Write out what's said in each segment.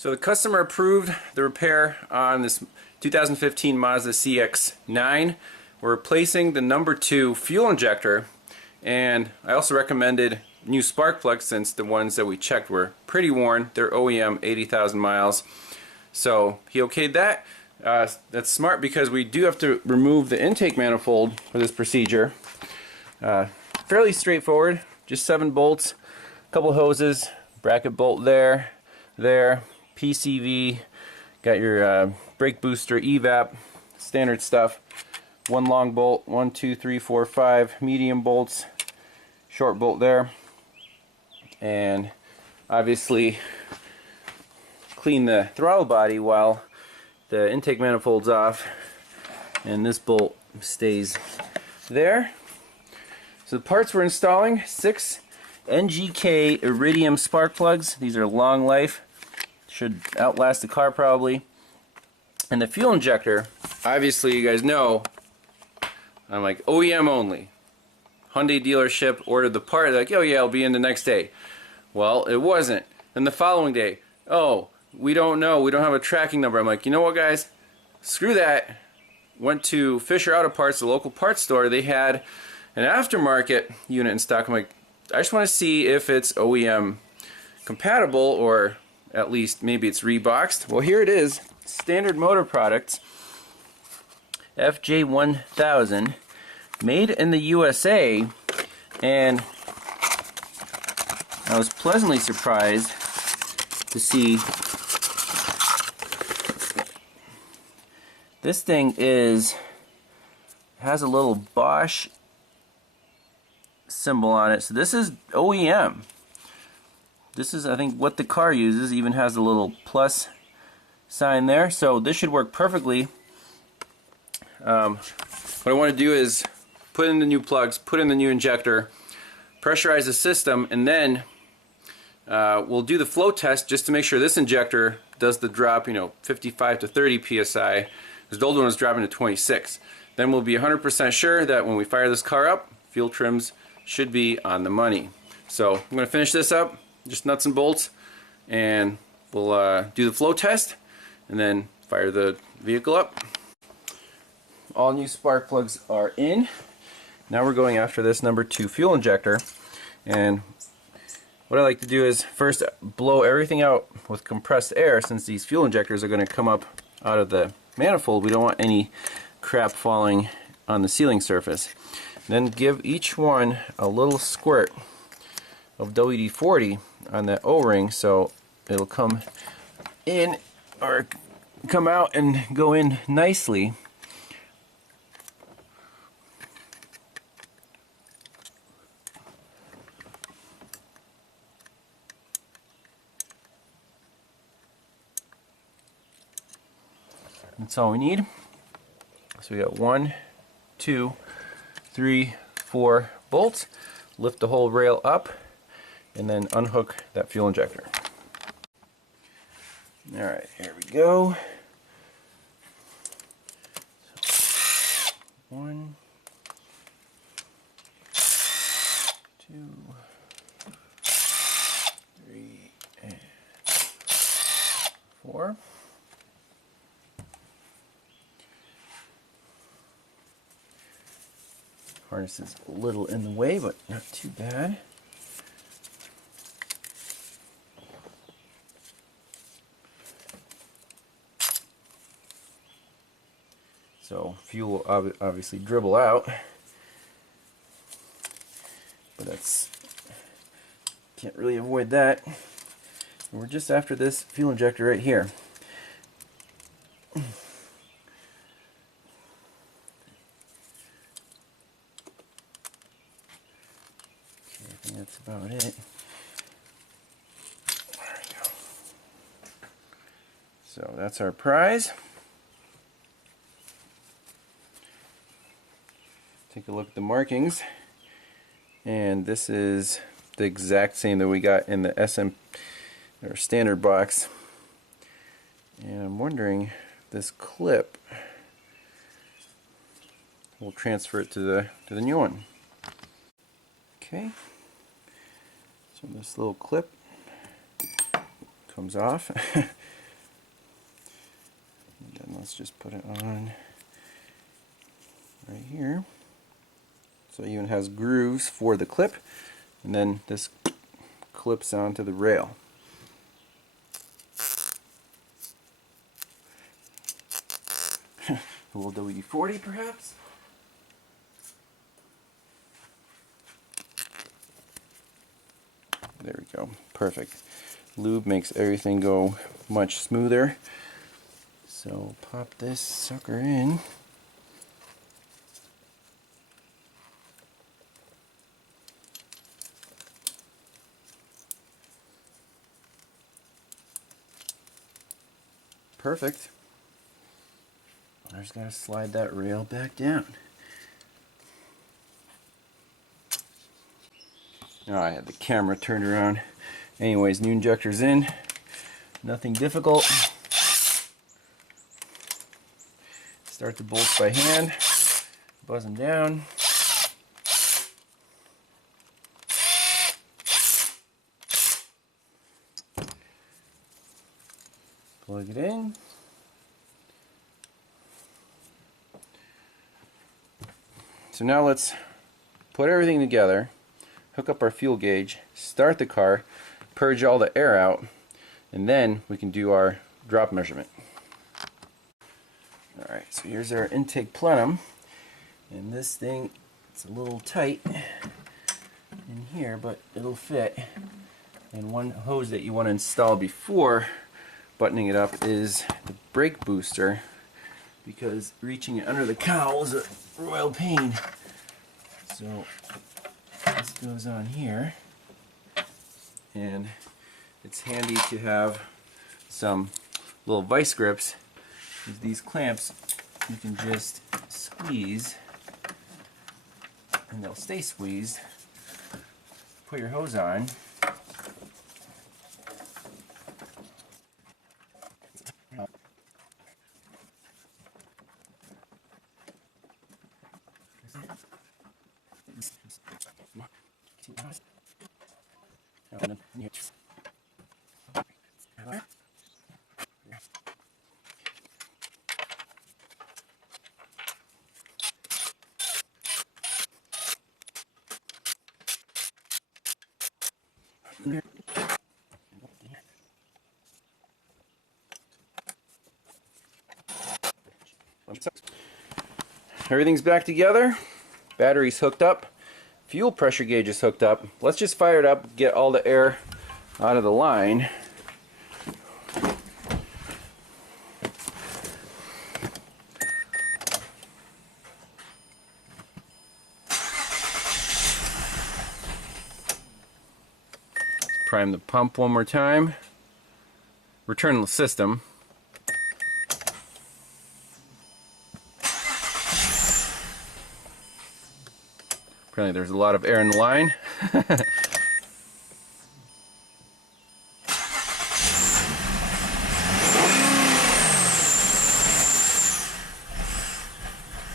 So the customer approved the repair on this 2015 Mazda CX9. We're replacing the number 2 fuel injector, and I also recommended new spark plugs since the ones that we checked were pretty worn. They're OEM, 80,000 miles. So he okayed that. That's smart because we do have to remove the intake manifold for this procedure. Fairly straightforward, just 7 bolts, a couple hoses, bracket bolt there, PCV, got your brake booster, evap, standard stuff. 1 long bolt, 1, 2, 3, 4, 5 medium bolts, short bolt there, and obviously clean the throttle body while the intake manifold's off, and this bolt stays there. So the parts we're installing: 6 NGK Iridium Spark Plugs. These are long life, should outlast the car probably. And the fuel injector, obviously you guys know, I'm like OEM only. Hyundai dealership ordered the part, they're like, oh yeah, it'll be in the next day. Well, it wasn't. Then the following day, oh, we don't know, we don't have a tracking number. I'm like, you know what guys, screw that. Went to Fisher Auto Parts, the local parts store. They had an aftermarket unit in stock. I'm like, I just want to see if it's OEM compatible, or at least maybe it's reboxed. Well, here it is, standard motor products, FJ1000, made in the USA, and I was pleasantly surprised to see this thing has a little Bosch symbol on it. So this is OEM. This is, I think, what the car uses. Even has a little plus sign there. So this should work perfectly. What I want to do is put in the new plugs, put in the new injector, pressurize the system, and then we'll do the flow test just to make sure this injector does the drop, 55 to 30 psi, because the old one was dropping to 26. Then we'll be 100% sure that when we fire this car up, fuel trims should be on the money. So I'm going to finish this up, just nuts and bolts, and we'll do the flow test and then fire the vehicle up. All new spark plugs are in. Now we're going after this number 2 fuel injector, and what I like to do is first blow everything out with compressed air, since these fuel injectors are going to come up out of the manifold. We don't want any crap falling on the sealing surface. Then give each one a little squirt of WD-40 on that O-ring, so it'll come in, or come out and go in nicely. That's all we need. So we got 1, 2, 3, 4 bolts. Lift the whole rail up and then unhook that fuel injector. Alright, here we go. 1, 2, 3, and 4. Harness is a little in the way, but not too bad. So fuel will obviously dribble out, but that's, can't really avoid that. And we're just after this fuel injector right here. That's about it. There we go. So that's our prize. Take a look at the markings, and this is the exact same that we got in the SM or standard box. And I'm wondering if this clip will transfer it to the new one. Okay. So this little clip comes off. And then let's just put it on right here. So it even has grooves for the clip, and then this clips onto the rail. A little WD-40 perhaps? There we go. Perfect. Lube makes everything go much smoother. So pop this sucker in. Perfect. I just gotta slide that rail back down. Oh, I had the camera turned around. Anyways, new injector's in. Nothing difficult. Start the bolts by hand. Buzz them down. Plug it in. So now let's put everything together, hook up our fuel gauge, start the car, purge all the air out, and then we can do our drop measurement. Alright, so here's our intake plenum, and this thing, it's a little tight in here, but it'll fit. And one hose that you want to install before buttoning it up is the brake booster, because reaching it under the cowl is a royal pain. So this goes on here, and it's handy to have some little vice grips. With these clamps you can just squeeze and they'll stay squeezed. Put your hose on. Everything's back together. Battery's hooked up. Fuel pressure gauge is hooked up. Let's just fire it up, get all the air out of the line. Prime the pump one more time. Return the system. Apparently there's a lot of air in the line.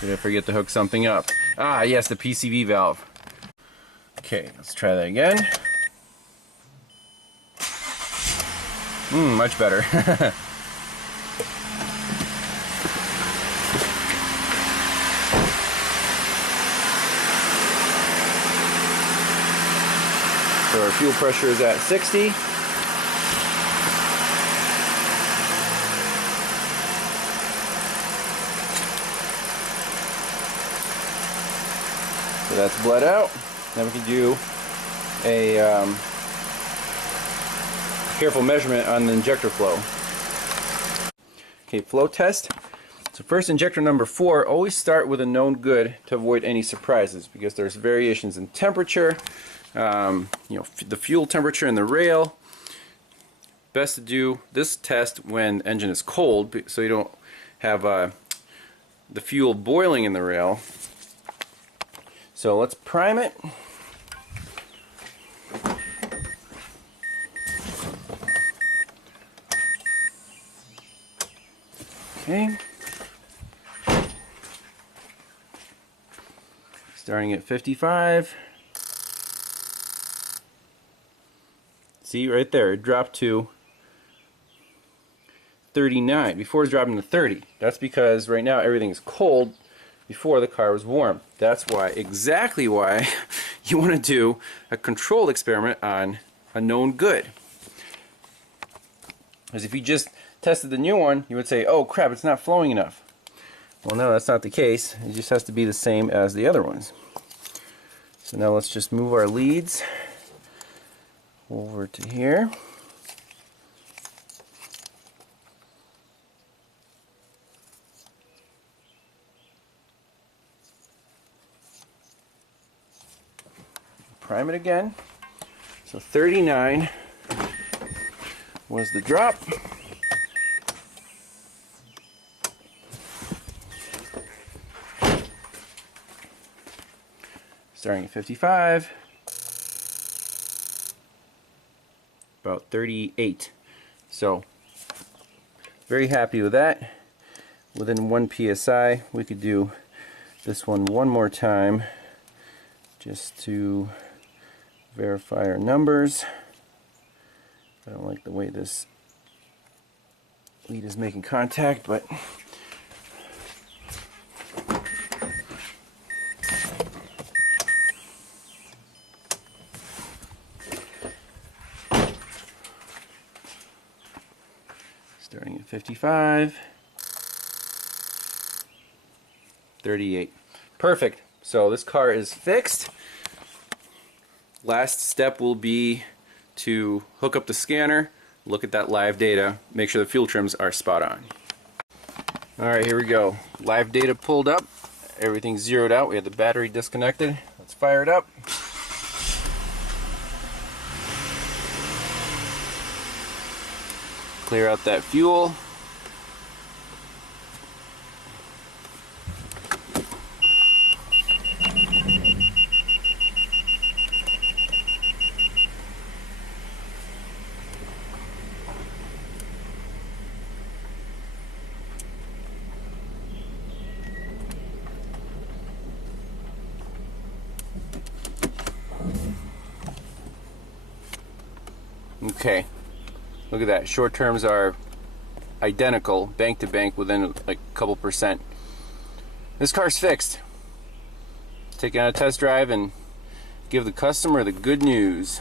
Did I forget to hook something up? Ah, yes, the PCV valve. Okay, let's try that again. Much better. So our fuel pressure is at 60. So that's bled out. Now we can do a careful measurement on the injector flow. Okay, flow test. So first, injector number 4, always start with a known good to avoid any surprises, because there's variations in temperature, the fuel temperature in the rail. Best to do this test when the engine is cold, so you don't have the fuel boiling in the rail. So let's prime it. Okay. Starting at 55. See right there, it dropped to 39. Before it's dropping to 30. That's because right now everything is cold before the car was warm. That's why, exactly why, you want to do a controlled experiment on a known good. Because if you just tested the new one, you would say, oh crap, it's not flowing enough. Well, no, that's not the case. It just has to be the same as the other ones. So now let's just move our leads over to here. Prime it again. So 39 was the drop. Starting at 55. About 38. So very happy with that. Within 1 psi, we could do this one more time just to verify our numbers. I don't like the way this lead is making contact, but starting at 55, 38. Perfect. So this car is fixed. Last step will be to hook up the scanner, look at that live data, make sure the fuel trims are spot on. Alright, here we go. Live data pulled up, everything's zeroed out, we have the battery disconnected. Let's fire it up. Clear out that fuel. Okay, look at that. Short terms are identical, bank to bank, within like a couple percent. This car's fixed. Take it on a test drive and give the customer the good news.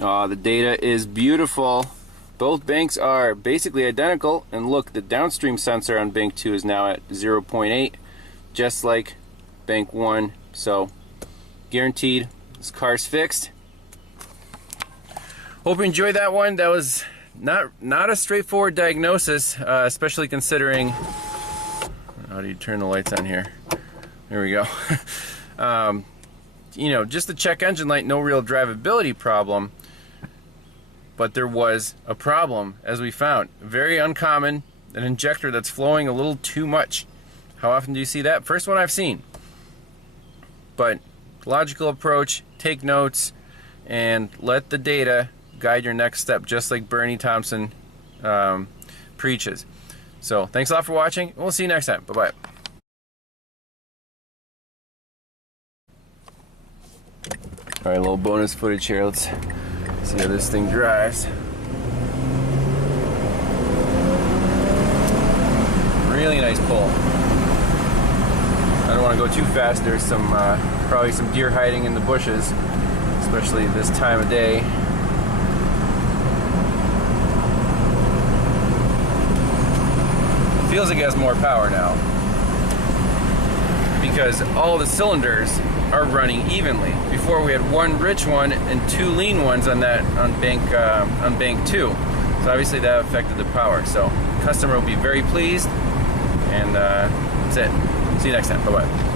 Oh, the data is beautiful. Both banks are basically identical, and look, the downstream sensor on bank 2 is now at 0.8, just like bank 1. So guaranteed, this car's fixed. Hope you enjoyed that one. That was not a straightforward diagnosis, especially considering. How do you turn the lights on here? There we go. You know, just the check engine light, no real drivability problem, but there was a problem, as we found. Very uncommon, an injector that's flowing a little too much. How often do you see that? First one I've seen. But logical approach, take notes, and let the data guide your next step, just like Bernie Thompson preaches. So thanks a lot for watching, and we'll see you next time. Bye bye. Alright, a little bonus footage here. Let's see how this thing drives. Really nice pull. I don't want to go too fast. There's some probably some deer hiding in the bushes, especially this time of day. Feels like it has more power now because all the cylinders are running evenly. Before we had one rich one and two lean ones on bank 2. So obviously that affected the power. So customer will be very pleased, and that's it. See you next time. Bye bye.